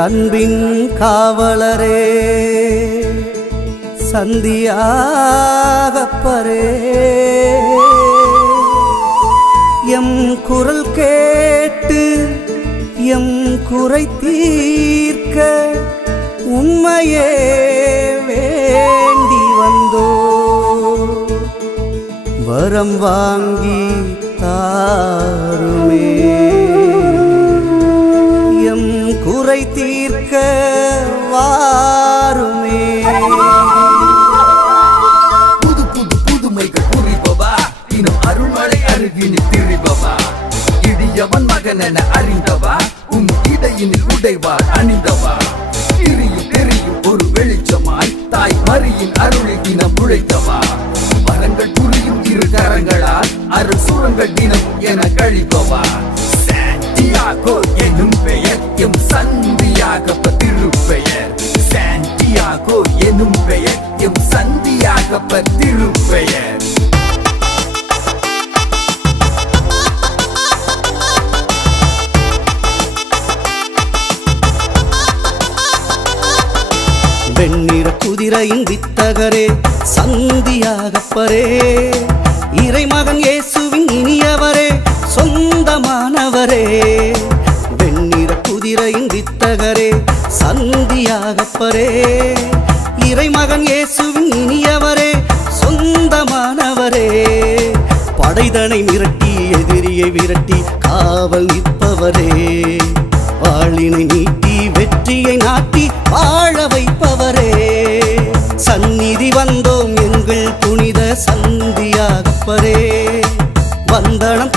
அன்பின் காவலரே சந்தியாகப்பரே. எம் குரல் கேட்டு எம் குறை தீர்க்க உண்மையே வேண்டி வந்தோ. வரம் வாங்கி தாருமே. உன் உடைவார் அணிந்தவார். திரியும் தெரியும் ஒரு வெளிச்சமாய் தாய் மரியின் அருளில் தினம் உழைத்தவா? மரங்கள் புரியும் இரு கரங்களால் அருள் சுரங்கள் தினம் என கழிப்பவா? சாண்டியாகோ என்னும் பெயர் எம் சந்தியாக திருப்பெயர். சாண்டியாகோ எனும் பெயர் எம் சந்தியாக திருப்பெயர். குதிரையின் வித்தகரே சந்தியாகப்பரே. இறைமகன் இயேசுவின் இனியவரே சொந்தமானவரே. வெண்ணிற குதிரையின் வித்தகரே சந்தியாகப்பரே. இறைமகன் இயேசுவின் இனியவரே சொந்தமானவரே. படைதனை மிரட்டி எதிரியை விரட்டி காவல் நிற்பவரே. வாழினை நீ சந்நிதி வந்தோம் எங்கள் புனித சந்தியாகப்பரே வந்தனம்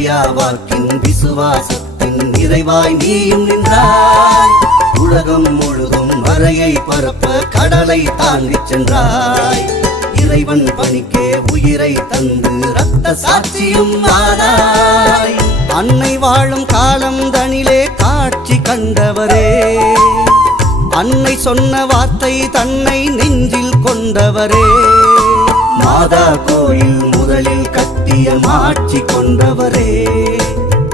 மறையா வாக்கின் விசுவாசத்தின் நிறைவாய் நீயும் நின்றாய். உலகம் முழுதும் மறையை பரப்ப கடலை தாண்டிச் சென்றாய். இறைவன் பணிக்கே உயிரை தந்து ரத்த சாட்சியும் ஆனாய். அன்னை வாழும் காலம் தனிலே காட்சி கண்டவரே. அன்னை சொன்ன வார்த்தை தன்னை நெஞ்சில் கொண்டவரே. மாதா கோயில் முதலில் கட்டிய ஆட்சி கொண்டவரே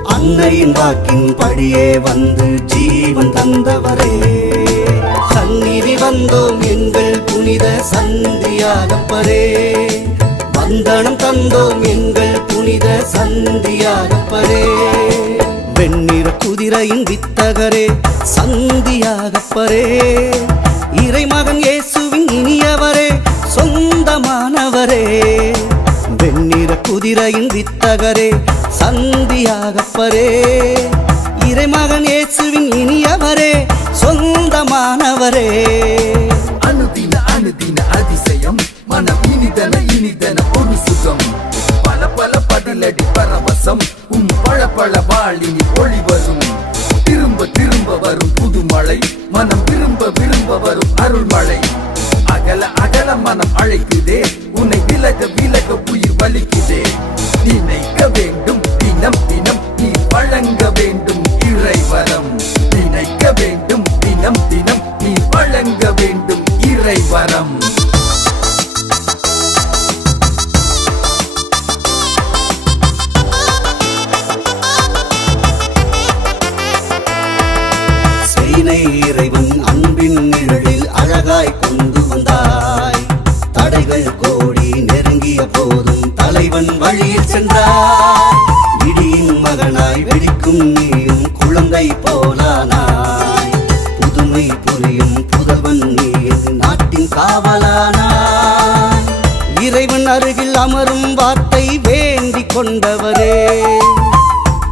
அன்னையின் வாக்கின் படியே வந்து ஜீவன் தந்தவரே. சந்நிதி வந்தோம் எங்கள் புனித சந்தியாகப்பரே. வந்தனம் தந்தோம் எங்கள் புனித சந்தியாகப்பரே. வெண்ணிற குதிரையின் வித்தகரே சந்தியாகப்பரே. இறைமகன் இயேசுவின் இனியவர். குதிரையின் வித்தகரே சந்தியாகப்பரே. இறைமகன் இயேசுவின் இனியவரே சொந்தமானவரே. அனுதின அனுதின அதிசயம் மனம் இனிதன இனிதன ஒரு சுகம். பல பல பதிலடி பரவசம் உம் பழ பழ வாழினி ஒளி வரும். திரும்ப திரும்ப வரும் புதுமழை மனம் விரும்ப விரும்ப வரும் அருள்மழை. அகல அகல மனம் அழைக்குதே உன்னை விலக விலக புயல் பலிக்குதே நினைக்க வேண்டும் தினம் தினம் நீ வழங்க வேண்டும் இறைவரம். நினைக்க வேண்டும் தினம் தினம் நீ வழங்க வேண்டும் இறைவரம். சென்றார் இடியின் மகனாய் வெடிக்கும் நீயும் குழந்தை போலானாய். புதுமை புரியும் புதவன் நீ நாட்டின் காவலானாய். இறைவன் அருகில் அமரும் வார்த்தை வேண்டிக் கொண்டவரே.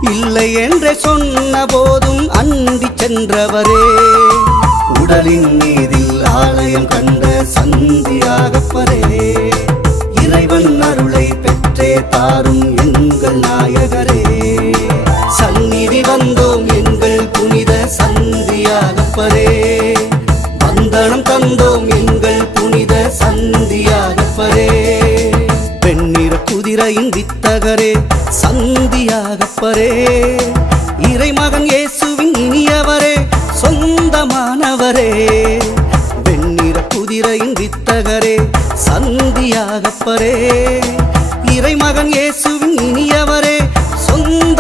இல்லை என்று சொன்ன போதும் அந்தி சென்றவரே. உடலின் மீதில் ஆலயம் கண்ட சந்தியாகப்பரே. தாரும் எங்கள் நாயகரே. சந்நிதி வந்தோம் எங்கள் புனித சந்தியாகப்பரே. வந்தனம் தந்தோம் எங்கள் புனித சந்தியாகப்பரே. பெண்ணிற குதிரையின் வித்தகரே சந்தியாகப்பரே. இறைமகன் இயேசுவின் இனிய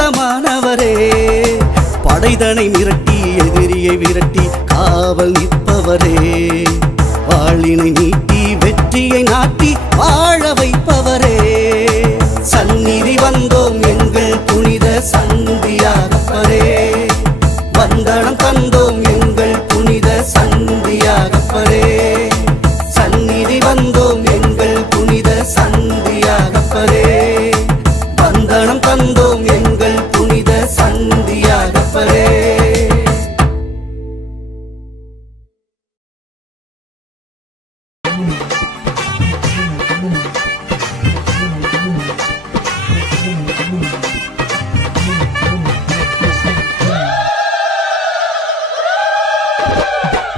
சொந்தமானவரே படைதனை மிரட்டி எதிரியை விரட்டி காவல் நிற்பவரே. வாளினை நீட்டி வெற்றியை நாட்டி வாழ வைப்பவரே.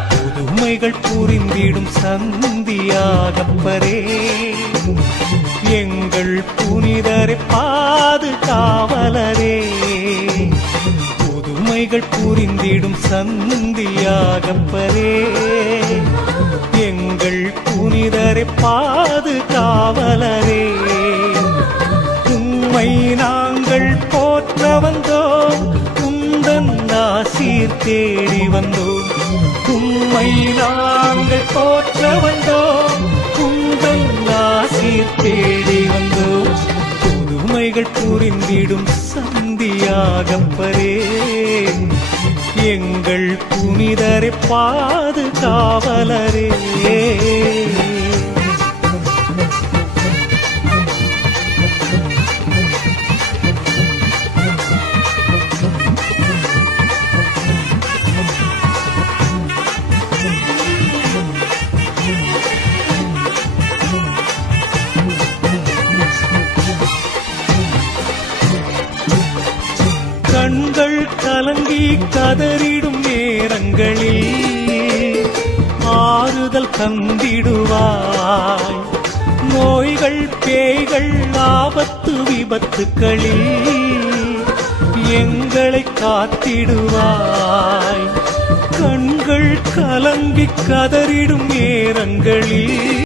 புதுமைகள் புரிந்திடும் சந்தியாகப்பரே. எங்கள் புனிதரை பாதுகாவலரே. புதுமைகள் புரிந்திடும் சந்தியாகப்பரே. எங்கள் புனிதரை பாதுகாவலரே. உம்மை நாங்கள் போற்ற வந்தோம். உங்கள் ஆசீர் தேடி வந்தோம். புதுமைகள் புரிந்திடும் சந்தியாகப்பரே எங்கள் புனிதரை பாதுகாவலரே. கலங்கி கதறிடும் நேரங்களில் ஆறுதல் தந்திடுவாய். நோய்கள் பேய்கள் ஆபத்து விபத்துக்களில் எங்களை காத்திடுவாய். கண்கள் கலங்கி கதறிடும் நேரங்களில்